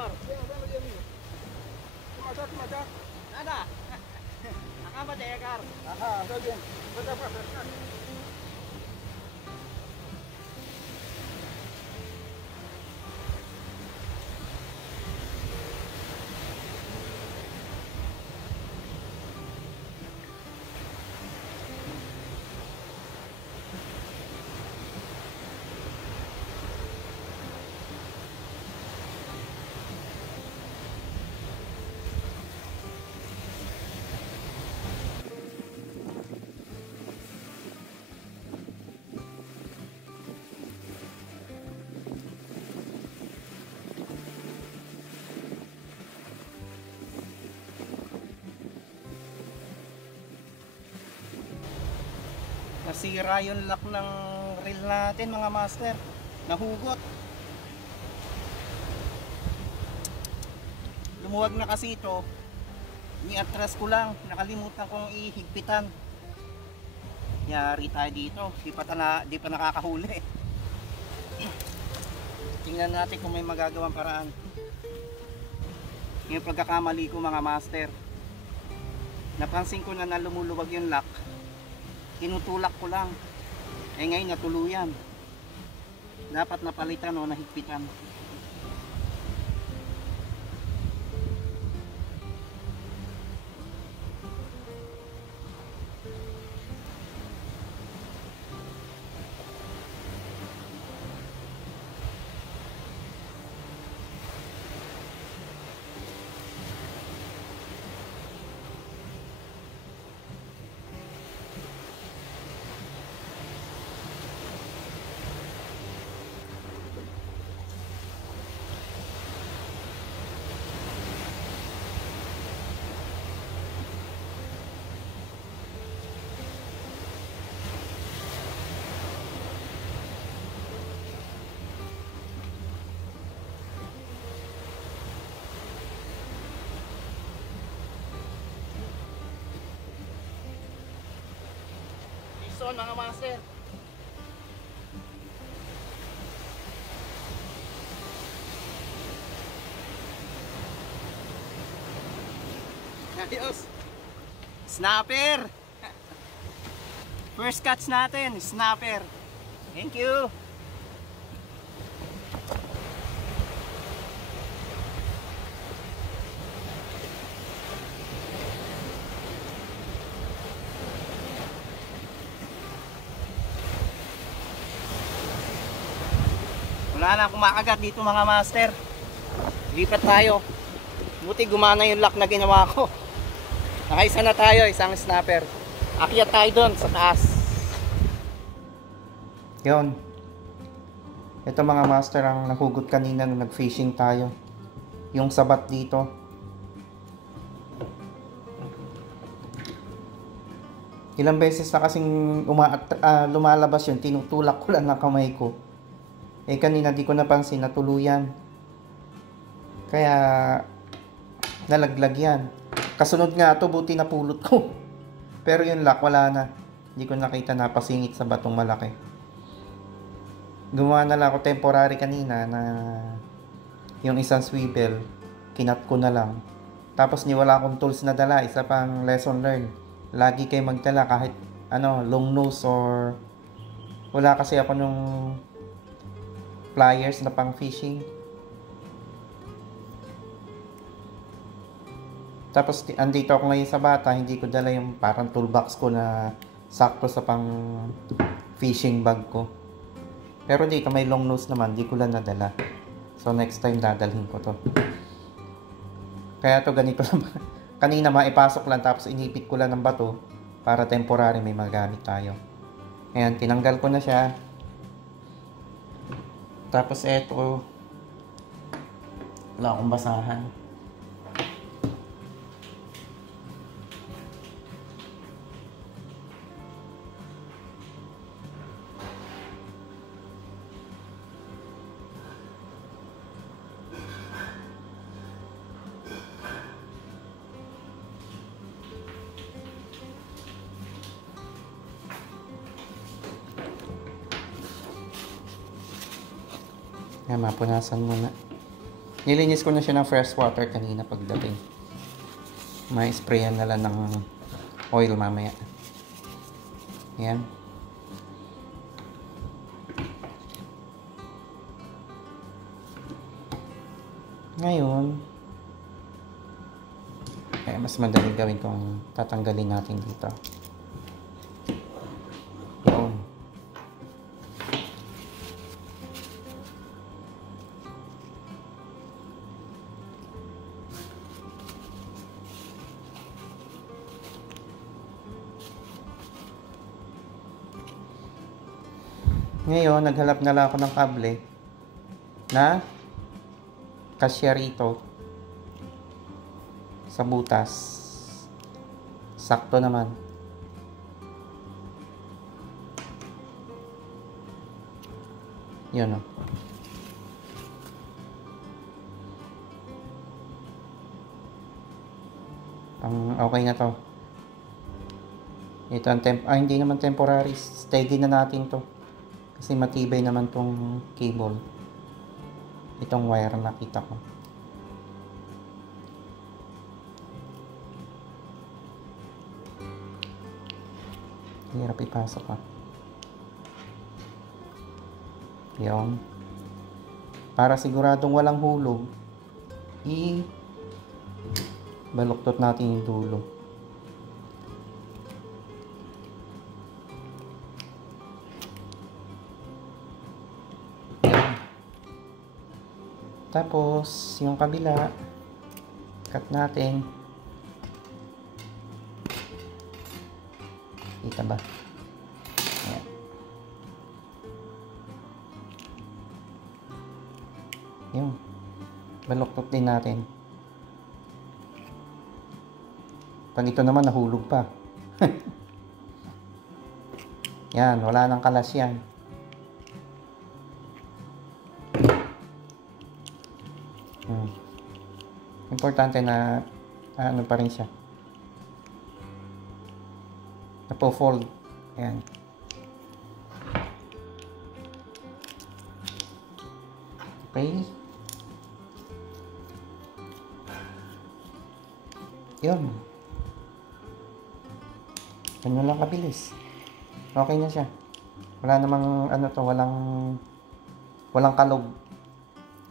señor. ¿Qué matar? Nada. Acaba de llegar. Ajá, está bien. Vete afuera. Nasira yung lock ng reel natin mga master. Nahugot. Lumuwag na kasi ito. Ni-atras ko lang. Nakalimutan kong ihigpitan. Yari tayo dito. Di pa nakakahuli. Tingnan natin kung may magagawang paraan. Yung pagkakamali ko mga master. Napansin ko na lumuluwag yung lock. Tinutulak ko lang. Eh ngayon natuluyan. Dapat napalitan o nahigpitan. Ison mga master. Ayos. Snapper. First catch natin, snapper. Thank you. Wala na akong makagat dito mga master. Lipat tayo. Buti gumana yung lock na ginawa ko. Nakaisa na tayo, isang snapper. Akyat tayo doon sa taas. Yun. Ito mga master ang nahugot kanina nung nag-fishing tayo. Yung sabat dito. Ilang beses na kasing lumalabas yun. Tinutulak ko lang ng kamay ko. Eh kanina di ko napansin na tuluyan. Kaya nalaglag yan. Kasunod nga ito, buti napulot ko. Pero yung lock wala na. Hindi ko nakita, napasingit sa batong malaki. Gumawa na lang ako temporary kanina na yung isang swivel, kinat ko na lang. Tapos wala akong tools na dala, isa pang lesson learned. Lagi kayo magdala kahit long nose or wala kasi ako nung pliers na pang fishing. Tapos andito ako ngayon sa bata, hindi ko dala yung parang toolbox ko na sakto sa pang fishing bag ko. Pero dito may long nose naman, hindi ko lang nadala. So next time dadalhin ko to. Kaya to ganito lang. Kanina maipasok lang tapos inipit ko lang ng bato para temporary may magamit tayo. Ayan, tinanggal ko na siya. Tapos eto, wala akong basahan. Ayan, mapunasan muna. Nilinis ko na siya ng fresh water kanina pagdating. May sprayan na lang ng oil mamaya. Yan. Ngayon, mas madali gawin kung tatanggalin natin dito. Yun. Ngayon, naghanap na lang ako ng kable na kasya rito sa butas. Sakto naman. Yun o. Okay na to. Ito ang hindi naman temporary. Steady na natin to. Kasi matibay naman tong cable. Itong wire na nakita ko. Hirap ipasok pa. Yun. Para siguradong walang hulog, baluktot natin yung dulo. Tapos, yung kabila, cut natin. Kita ba? Ayan. Yung, baluktot din natin. Pag ito naman, nahulog pa. Yan, wala nang kalas yan. Importante na ano pa rin siya. Napo-fold. Ayan. Okay. Yun. Ganyan lang kabilis. Okay na siya. Wala namang ano to, walang kalog.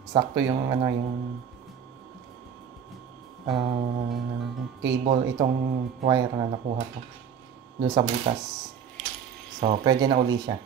Sakto yung ano, yung cable, itong wire na nakuha ko doon sa butas. So, pwede na uli siya.